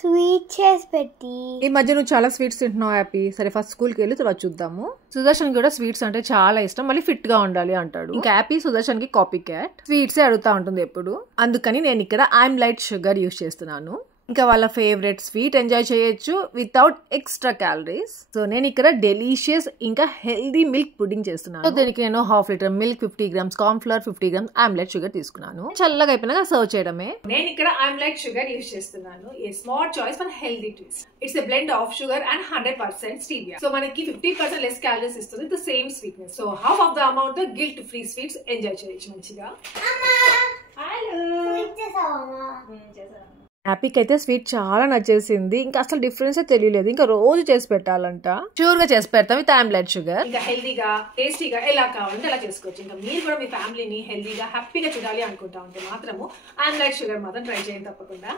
Sweet చేసి పెట్టి. ఈ మధ్య నువ్వు చాలా స్వీట్స్ తింటున్నావు హ్యాపీ. సరే ఫస్ట్ స్కూల్కి వెళ్ళి తర్వాత చూద్దాము. సుదర్శన్ కూడా స్వీట్స్ అంటే చాలా ఇష్టం, మళ్ళీ ఫిట్ గా ఉండాలి అంటాడు. ఇంకా హ్యాపీ సుదర్శన్ కి కాపీ క్యాట్, స్వీట్సే అడుగుతా ఉంటుంది ఎప్పుడు. అందుకని నేను ఇక్కడ ఐఎమ్ లైట్ షుగర్ యూజ్ చేస్తున్నాను. ఇంకా వాళ్ళ ఫేవరెట్ స్వీట్ ఎంజాయ్ చేయొచ్చు వితౌట్ ఎక్స్ట్రా క్యాలరీస్. సో నేను ఇక్కడ డెలీషియస్ ఇంకా హెల్దీ మిల్క్ పుడ్డింగ్ చేస్తున్నాను. సో దీనికి నేను 1/2 litre milk, 50 grams corn flour, 50 grams omelette sugar తీసుకున్నాను. చల్లగా అయిపోయినాక సర్వ్ చేయడమే. నేను ఇక్కడ ఆమ్లెట్ షుగర్ యూజ్ చేస్తున్నాను. A smart choice for healthy twist. It's a blend of sugar and 100% stevia. So మనకి 50% లెస్ క్యాలరీస్ ఇస్తుంది, the same sweetness. So half of the amount తో గిల్ట్ ఫ్రీ స్వీట్స్ ఎంజాయ్ చేయొచ్చు మంచిగా. హ్యాపీకి అయితే sweet చాలా నచ్చేసింది. ఇంకా అసలు డిఫరెన్స్ తెలియలేదు. ఇంకా రోజు చేసి పెట్టాలంట. షూర్ గా చేసి పెడతాం విత్ ఆమ్లెట్ షుగర్. ఇంకా హెల్దీగా టేస్టీగా ఎలా కావాలంటే అలా చేసుకోవచ్చు. ఇంకా మీరు కూడా మీ ఫ్యామిలీని హెల్దీగా హ్యాపీగా చూడాలి అనుకుంటా ఉంటే మాత్రము ఆమ్లెట్ షుగర్ మాత్రం ట్రై చేయండి తప్పకుండా.